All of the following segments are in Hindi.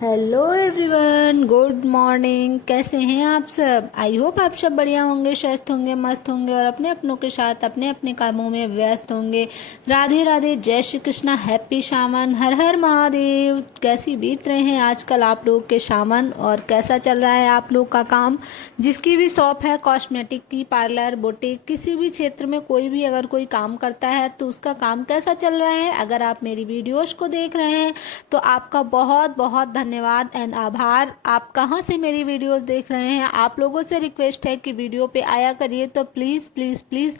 Hello everyone, good morning. कैसे हैं आप सब? आई होप आप सब बढ़िया होंगे, स्वस्थ होंगे, मस्त होंगे और अपने अपनों के साथ अपने अपने कामों में व्यस्त होंगे। राधे राधे, जय श्री कृष्णा, हैप्पी शामन, हर हर महादेव। कैसी बीत रहे हैं आजकल आप लोग के शामन और कैसा चल रहा है आप लोग का काम? जिसकी भी शॉप है, कॉस्मेटिक की, पार्लर, बुटीक, किसी भी क्षेत्र में कोई भी अगर कोई काम करता है तो उसका काम कैसा चल रहा है? अगर आप मेरी वीडियोस को देख रहे हैं तो आपका बहुत बहुत धन्यवाद एंड आभार। आप कहाँ से मेरी वीडियोस देख रहे हैं? आप लोगों से रिक्वेस्ट है कि वीडियो पे आया करिए, तो प्लीज़ प्लीज़ प्लीज़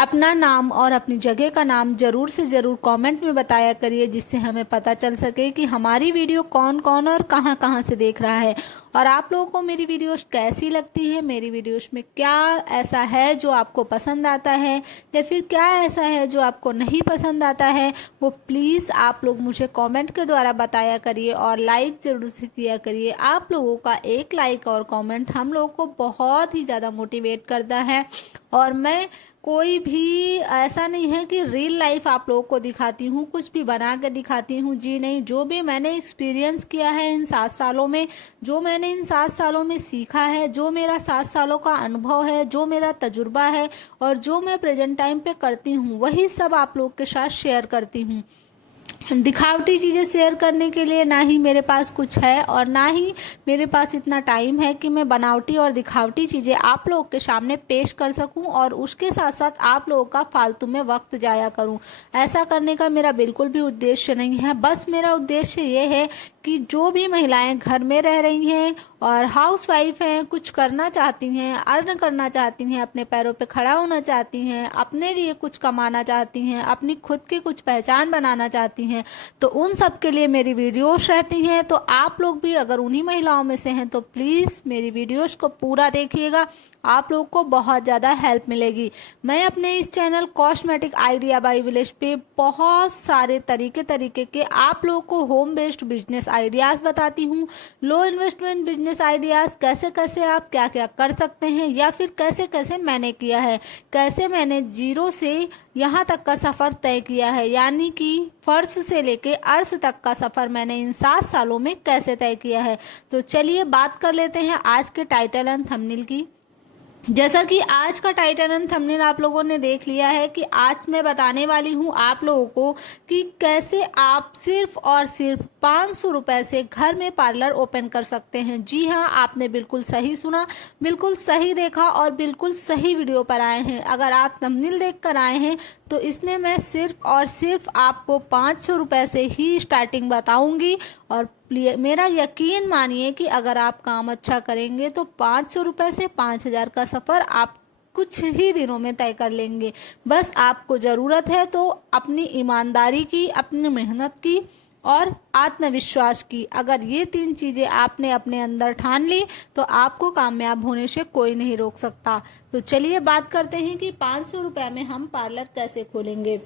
अपना नाम और अपनी जगह का नाम ज़रूर से ज़रूर कमेंट में बताया करिए, जिससे हमें पता चल सके कि हमारी वीडियो कौन कौन और कहाँ कहाँ से देख रहा है और आप लोगों को मेरी वीडियोस कैसी लगती है। मेरी वीडियोस में क्या ऐसा है जो आपको पसंद आता है या फिर क्या ऐसा है जो आपको नहीं पसंद आता है, वो प्लीज़ आप लोग मुझे कमेंट के द्वारा बताया करिए और लाइक ज़रूर से किया करिए। आप लोगों का एक लाइक और कमेंट हम लोगों को बहुत ही ज़्यादा मोटिवेट करता है। और मैं कोई भी ऐसा नहीं है कि रियल लाइफ आप लोगों को दिखाती हूँ, कुछ भी बना के दिखाती हूँ, जी नहीं। जो भी मैंने एक्सपीरियंस किया है इन 7 सालों में, जो मैंने इन 7 सालों में सीखा है, जो मेरा 7 सालों का अनुभव है, जो मेरा तजुर्बा है और जो मैं प्रेजेंट टाइम पे करती हूँ, वही सब आप लोग के साथ शेयर करती हूँ। दिखावटी चीज़ें शेयर करने के लिए ना ही मेरे पास कुछ है और ना ही मेरे पास इतना टाइम है कि मैं बनावटी और दिखावटी चीज़ें आप लोगों के सामने पेश कर सकूं और उसके साथ साथ आप लोगों का फालतू में वक्त जाया करूं। ऐसा करने का मेरा बिल्कुल भी उद्देश्य नहीं है। बस मेरा उद्देश्य ये है कि जो भी महिलाएं घर में रह रही हैं और हाउस वाइफ हैं, कुछ करना चाहती हैं, अर्न करना चाहती हैं, अपने पैरों पे खड़ा होना चाहती हैं, अपने लिए कुछ कमाना चाहती हैं, अपनी खुद की कुछ पहचान बनाना चाहती हैं, तो उन सब के लिए मेरी वीडियोस रहती हैं। तो आप लोग भी अगर उन्हीं महिलाओं में से हैं तो प्लीज़ मेरी वीडियोस को पूरा देखिएगा, आप लोग को बहुत ज़्यादा हेल्प मिलेगी। मैं अपने इस channel cosmetic idea by village पे बहुत सारे तरीके के आप लोगों को होम बेस्ड बिजनेस आइडियाज़ बताती हूँ। लो इन्वेस्टमेंट बिजनेस आइडियाज़, कैसे कैसे आप क्या क्या कर सकते हैं या फिर कैसे कैसे मैंने किया है, कैसे मैंने जीरो से यहाँ तक का सफ़र तय किया है, यानी कि फर्श से लेके अर्श तक का सफ़र मैंने इन 7 सालों में कैसे तय किया है। तो चलिए बात कर लेते हैं आज के टाइटल एंड थंबनेल की। जैसा कि आज का टाइटल एंड थंबनेल आप लोगों ने देख लिया है कि आज मैं बताने वाली हूं आप लोगों को कि कैसे आप सिर्फ और सिर्फ 500 रुपए से घर में पार्लर ओपन कर सकते हैं। जी हाँ, आपने बिल्कुल सही सुना, बिल्कुल सही देखा और बिल्कुल सही वीडियो पर आए हैं। अगर आप थंबनेल देख कर आए हैं तो इसमें मैं सिर्फ और सिर्फ आपको 500 रुपए से ही स्टार्टिंग बताऊंगी और मेरा यकीन मानिए कि अगर आप काम अच्छा करेंगे तो 500 रुपए से 5000 का सफ़र आप कुछ ही दिनों में तय कर लेंगे। बस आपको ज़रूरत है तो अपनी ईमानदारी की, अपनी मेहनत की और आत्मविश्वास की। अगर ये 3 चीज़ें आपने अपने अंदर ठान ली तो आपको कामयाब होने से कोई नहीं रोक सकता। तो चलिए बात करते हैं कि 500 रुपये में हम पार्लर कैसे खोलेंगे।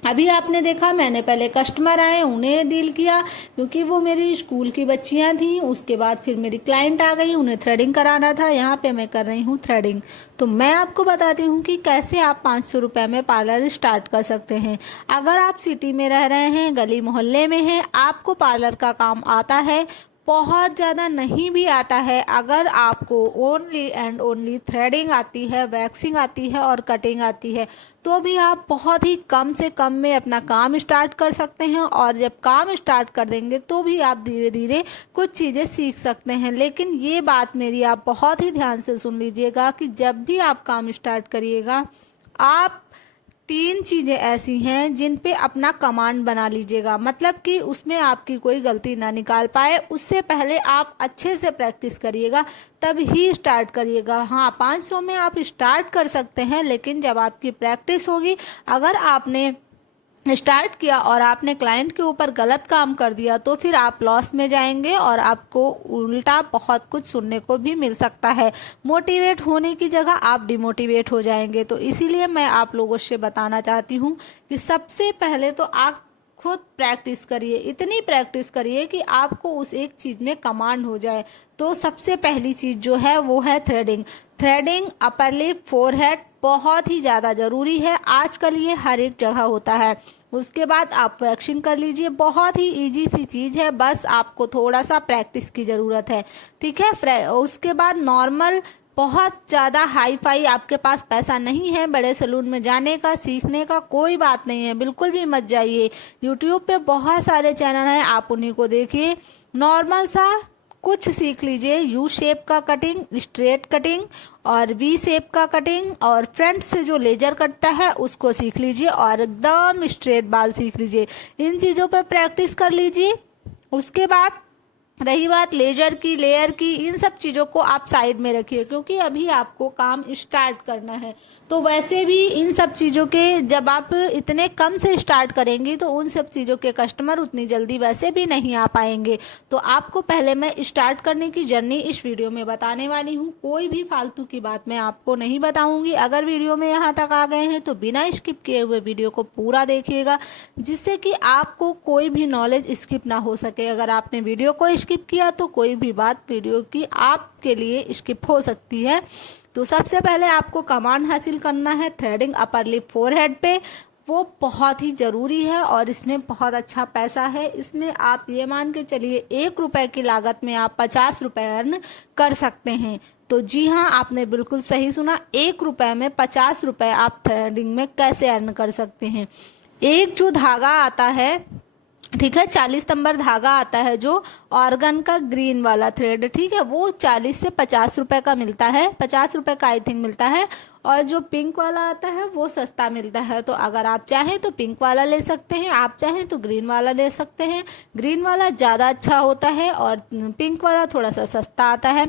अभी आपने देखा, मैंने पहले कस्टमर आए उन्हें डील किया क्योंकि वो मेरी स्कूल की बच्चियां थीं। उसके बाद फिर मेरी क्लाइंट आ गई, उन्हें थ्रेडिंग कराना था। यहाँ पे मैं कर रही हूँ थ्रेडिंग। तो मैं आपको बताती हूँ कि कैसे आप 500 रुपये में पार्लर स्टार्ट कर सकते हैं। अगर आप सिटी में रह रहे हैं, गली मोहल्ले में हैं, आपको पार्लर का काम आता है, बहुत ज़्यादा नहीं भी आता है, अगर आपको ओनली एंड ओनली थ्रेडिंग आती है, वैक्सिंग आती है और कटिंग आती है, तो भी आप बहुत ही कम से कम में अपना काम स्टार्ट कर सकते हैं। और जब काम स्टार्ट कर देंगे तो भी आप धीरे धीरे कुछ चीज़ें सीख सकते हैं। लेकिन ये बात मेरी आप बहुत ही ध्यान से सुन लीजिएगा कि जब भी आप काम स्टार्ट करिएगा, आप 3 चीज़ें ऐसी हैं जिन पे अपना कमांड बना लीजिएगा, मतलब कि उसमें आपकी कोई गलती ना निकाल पाए। उससे पहले आप अच्छे से प्रैक्टिस करिएगा, तब ही स्टार्ट करिएगा। हाँ, 500 में आप स्टार्ट कर सकते हैं, लेकिन जब आपकी प्रैक्टिस होगी, अगर आपने स्टार्ट किया और आपने क्लाइंट के ऊपर गलत काम कर दिया तो फिर आप लॉस में जाएंगे और आपको उल्टा बहुत कुछ सुनने को भी मिल सकता है। मोटिवेट होने की जगह आप डिमोटिवेट हो जाएंगे। तो इसीलिए मैं आप लोगों से बताना चाहती हूँ कि सबसे पहले तो आप खुद प्रैक्टिस करिए, इतनी प्रैक्टिस करिए कि आपको उस एक चीज़ में कमांड हो जाए। तो सबसे पहली चीज़ जो है वो है threading. Threading upper lip, forehead, बहुत ही ज़्यादा ज़रूरी है। आजकल ये हर एक जगह होता है। उसके बाद आप वैक्सिंग कर लीजिए, बहुत ही इजी सी चीज़ है, बस आपको थोड़ा सा प्रैक्टिस की ज़रूरत है, ठीक है। उसके बाद नॉर्मल, बहुत ज़्यादा हाई फाई आपके पास पैसा नहीं है बड़े सैलून में जाने का, सीखने का, कोई बात नहीं है, बिल्कुल भी मत जाइए। यूट्यूब पे बहुत सारे चैनल हैं, आप उन्हीं को देखिए। नॉर्मल सा कुछ सीख लीजिए, यू शेप का कटिंग, स्ट्रेट कटिंग और वी शेप का कटिंग, और फ्रंट से जो लेजर कटता है उसको सीख लीजिए, और एकदम स्ट्रेट बाल सीख लीजिए। इन चीज़ों पर प्रैक्टिस कर लीजिए। उसके बाद रही बात लेजर की, लेयर की, इन सब चीज़ों को आप साइड में रखिए, क्योंकि अभी आपको काम स्टार्ट करना है। तो वैसे भी इन सब चीज़ों के, जब आप इतने कम से स्टार्ट करेंगी तो उन सब चीज़ों के कस्टमर उतनी जल्दी वैसे भी नहीं आ पाएंगे। तो आपको पहले मैं स्टार्ट करने की जर्नी इस वीडियो में बताने वाली हूँ। कोई भी फालतू की बात मैं आपको नहीं बताऊंगी। अगर वीडियो में यहाँ तक आ गए हैं तो बिना स्किप किए हुए वीडियो को पूरा देखिएगा, जिससे कि आपको कोई भी नॉलेज स्किप ना हो सके। अगर आपने वीडियो को स्किप किया तो कोई भी बात वीडियो की आपके लिए स्किप हो सकती है। तो सबसे पहले आपको कमांड हासिल करना है थ्रेडिंग अपर लिप फोरहेड पे। वो बहुत ही ज़रूरी है और इसमें बहुत अच्छा पैसा है। इसमें आप ये मान के चलिए 1 रुपए की लागत में आप 50 रुपए अर्न कर सकते हैं। तो जी हाँ, आपने बिल्कुल सही सुना, 1 रुपए में 50 रुपए आप थ्रेडिंग में कैसे अर्न कर सकते हैं। एक जो धागा आता है, ठीक है, 40 नंबर धागा आता है जो ऑर्गन का ग्रीन वाला थ्रेड, ठीक है, वो 40 से 50 रुपए का मिलता है, 50 रुपए का आई थिंक मिलता है। और जो पिंक वाला आता है वो सस्ता मिलता है। तो अगर आप चाहें तो पिंक वाला ले सकते हैं, आप चाहें तो ग्रीन वाला ले सकते हैं। ग्रीन वाला ज़्यादा अच्छा होता है और पिंक वाला थोड़ा सा सस्ता आता है।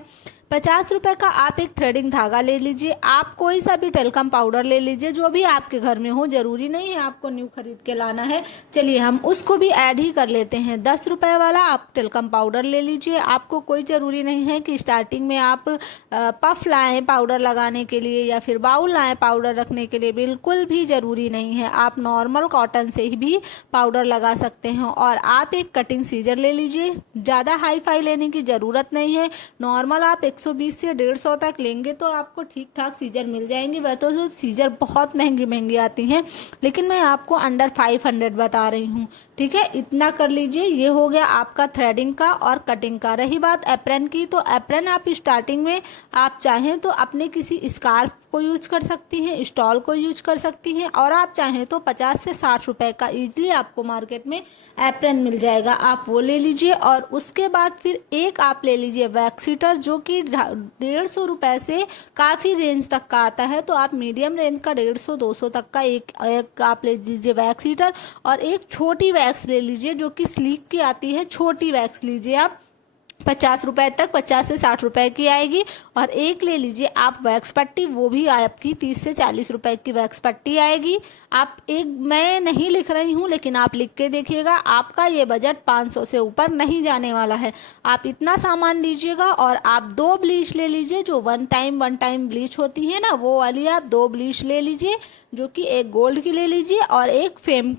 50 रुपए का आप एक थ्रेडिंग धागा ले लीजिए। आप कोई सा भी टेल्कम पाउडर ले लीजिए, जो भी आपके घर में हो, जरूरी नहीं है आपको न्यू खरीद के लाना है। चलिए हम उसको भी ऐड ही कर लेते हैं। 10 रुपए वाला आप टेल्कम पाउडर ले लीजिए। आपको कोई ज़रूरी नहीं है कि स्टार्टिंग में आप पफ लाएं पाउडर लगाने के लिए या फिर बाउल लाएं पाउडर रखने के लिए, बिल्कुल भी ज़रूरी नहीं है। आप नॉर्मल कॉटन से ही भी पाउडर लगा सकते हैं। और आप एक कटिंग सीजर ले लीजिए, ज़्यादा हाई फाई लेने की ज़रूरत नहीं है। नॉर्मल आप 120 से 150 तक लेंगे तो आपको ठीक ठाक सीजर मिल जाएंगे। वह तो जो सीजर बहुत महंगी महंगी आती हैं, लेकिन मैं आपको अंडर 500 बता रही हूँ, ठीक है। इतना कर लीजिए। ये हो गया आपका थ्रेडिंग का और कटिंग का। रही बात एप्रन की, तो एप्रन आप स्टार्टिंग में आप चाहें तो अपने किसी स्कार्फ को यूज कर सकती हैं, स्टॉल को यूज कर सकती हैं, और आप चाहें तो 50 से 60 रुपए का इजीली आपको मार्केट में एप्रन मिल जाएगा, आप वो ले लीजिए। और उसके बाद फिर एक आप ले लीजिए वैक्स हीटर, जो कि 150 रुपए से काफ़ी रेंज तक का आता है। तो आप मीडियम रेंज का 150-200 तक का एक आप ले लीजिए वैक्स हीटर। और एक छोटी वैक्स ले लीजिए जो कि स्लीक की आती है, छोटी वैक्स लीजिए आप, 50 रुपए तक, 50 से 60 रुपए की आएगी। और एक ले लीजिए आप वैक्स पट्टी, वो भी आपकी 30 से 40 रुपए की वैक्स पट्टी आएगी। आप एक, मैं नहीं लिख रही हूँ लेकिन आप लिख के देखिएगा, आपका ये बजट 500 से ऊपर नहीं जाने वाला है। आप इतना सामान लीजिएगा। और आप 2 ब्लीच ले लीजिए, जो वन टाइम ब्लीच होती है ना, वो वाली आप 2 ब्लीच ले लीजिए, जो कि एक गोल्ड की ले लीजिए और एक फेम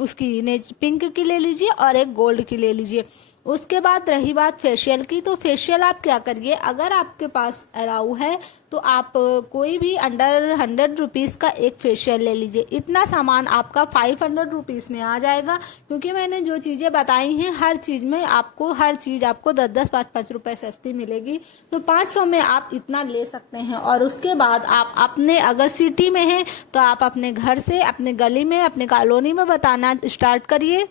उसकी पिंक की ले लीजिए और एक गोल्ड की ले लीजिए। उसके बाद रही बात फेशियल की, तो फेशियल आप क्या करिए, अगर आपके पास अलाउ है तो आप कोई भी अंडर 100 रुपीज़ का एक फेशियल ले लीजिए। इतना सामान आपका 500 रुपीज़ में आ जाएगा, क्योंकि मैंने जो चीज़ें बताई हैं हर चीज़ में आपको, हर चीज़ आपको 10-10, 5-5 रुपए सस्ती मिलेगी। तो 500 में आप इतना ले सकते हैं। और उसके बाद आप अपने, अगर सिटी में हैं तो आप अपने घर से, अपने गली में, अपने कॉलोनी में बताना स्टार्ट करिए।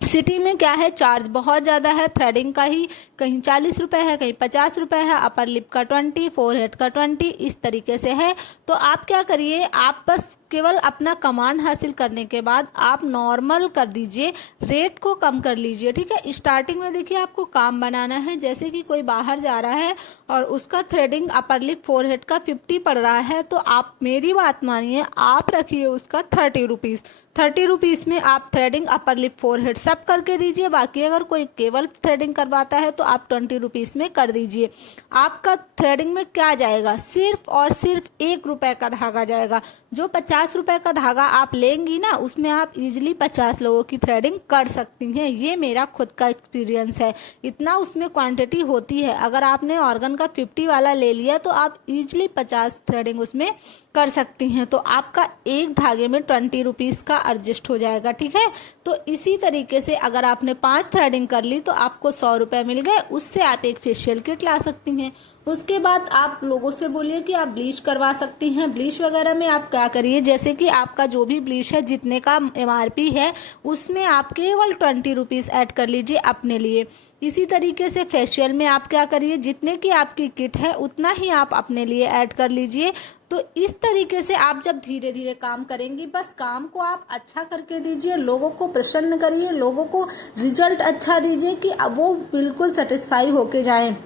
सिटी में क्या है, चार्ज बहुत ज़्यादा है थ्रेडिंग का ही, कहीं 40 रुपए है, कहीं 50 रुपए है, अपर लिप का 20, फोरहेड का 20, इस तरीके से है। तो आप क्या करिए, आप बस केवल अपना कमांड हासिल करने के बाद आप नॉर्मल कर दीजिए, रेट को कम कर लीजिए, ठीक है। स्टार्टिंग में देखिए आपको काम बनाना है, जैसे कि कोई बाहर जा रहा है और उसका थ्रेडिंग अपर लिप फोरहेड का 50 पड़ रहा है, तो आप मेरी बात मानिए, आप रखिए उसका 30 रुपीज़। 30 रुपीज़ में आप थ्रेडिंग अपर लिप फोरहेड सब करके दीजिए। बाकी अगर कोई केवल थ्रेडिंग करवाता है तो आप 20 रुपीज़ में कर दीजिए। आपका थ्रेडिंग में क्या जाएगा, सिर्फ और सिर्फ 1 रुपए का धागा जाएगा। जो 50 रुपए का धागा आप लेंगी ना, उसमें आप इजीली 50 लोगों की थ्रेडिंग कर सकती हैं। ये मेरा खुद का एक्सपीरियंस है। इतना उसमें क्वांटिटी होती है। अगर आपने ऑर्गन का 50 वाला ले लिया तो आप इजीली 50 थ्रेडिंग उसमें कर सकती हैं। तो आपका एक धागे में 20 रुपीज़ का एडजस्ट हो जाएगा, ठीक है। तो इसी तरीके से अगर आपने 5 थ्रेडिंग कर ली तो आपको 100 रुपये मिल गए। उससे आप एक फेशियल किट ला सकती हैं। उसके बाद आप लोगों से बोलिए कि आप ब्लीच करवा सकती हैं। ब्लीच वगैरह में आप क्या करिए, जैसे कि आपका जो भी ब्लीच है, जितने का MRP है, उसमें आप केवल 20 रुपीज़ ऐड कर लीजिए अपने लिए। इसी तरीके से फेशियल में आप क्या करिए, जितने की आपकी किट है उतना ही आप अपने लिए ऐड कर लीजिए। तो इस तरीके से आप जब धीरे धीरे काम करेंगी, बस काम को आप अच्छा करके दीजिए, लोगों को प्रसन्न करिए, लोगों को रिजल्ट अच्छा दीजिए कि अब वो बिल्कुल सेटिस्फाई होके जाएं।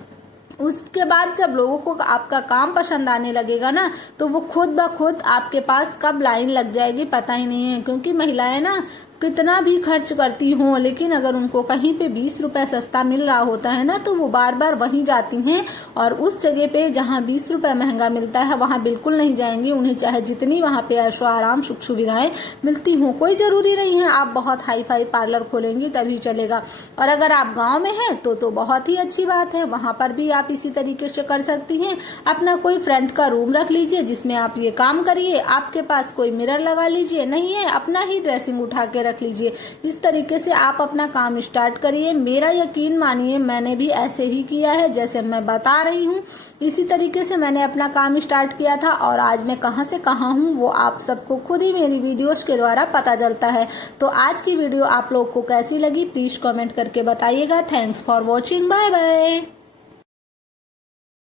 उसके बाद जब लोगों को आपका काम पसंद आने लगेगा ना, तो वो खुद ब खुद आपके पास कब लाइन लग जाएगी पता ही नहीं है। क्योंकि महिलाएं ना कितना भी खर्च करती हों, लेकिन अगर उनको कहीं पे 20 रुपए सस्ता मिल रहा होता है ना, तो वो बार बार वहीं जाती हैं। और उस जगह पे जहाँ 20 रुपए महंगा मिलता है वहाँ बिल्कुल नहीं जाएंगी। उन्हें चाहे जितनी वहाँ पे ऐशो आराम सुख सुविधाएं मिलती हों, कोई ज़रूरी नहीं है आप बहुत हाई फाई पार्लर खोलेंगी तभी चलेगा। और अगर आप गाँव में हैं तो बहुत ही अच्छी बात है, वहाँ पर भी आप इसी तरीके से कर सकती हैं। अपना कोई फ्रेंड का रूम रख लीजिए जिसमें आप ये काम करिए। आपके पास कोई मिरर लगा लीजिए, नहीं है अपना ही ड्रेसिंग उठा के रख लीजिए। इस तरीके से आप अपना काम स्टार्ट करिए। मेरा यकीन मानिए, मैंने भी ऐसे ही किया है जैसे मैं बता रही हूँ। इसी तरीके से मैंने अपना काम स्टार्ट किया था और आज मैं कहाँ से कहाँ हूँ वो आप सबको खुद ही मेरी वीडियोस के द्वारा पता चलता है। तो आज की वीडियो आप लोग को कैसी लगी प्लीज कमेंट करके बताइएगा। Thanks for watching, bye bye.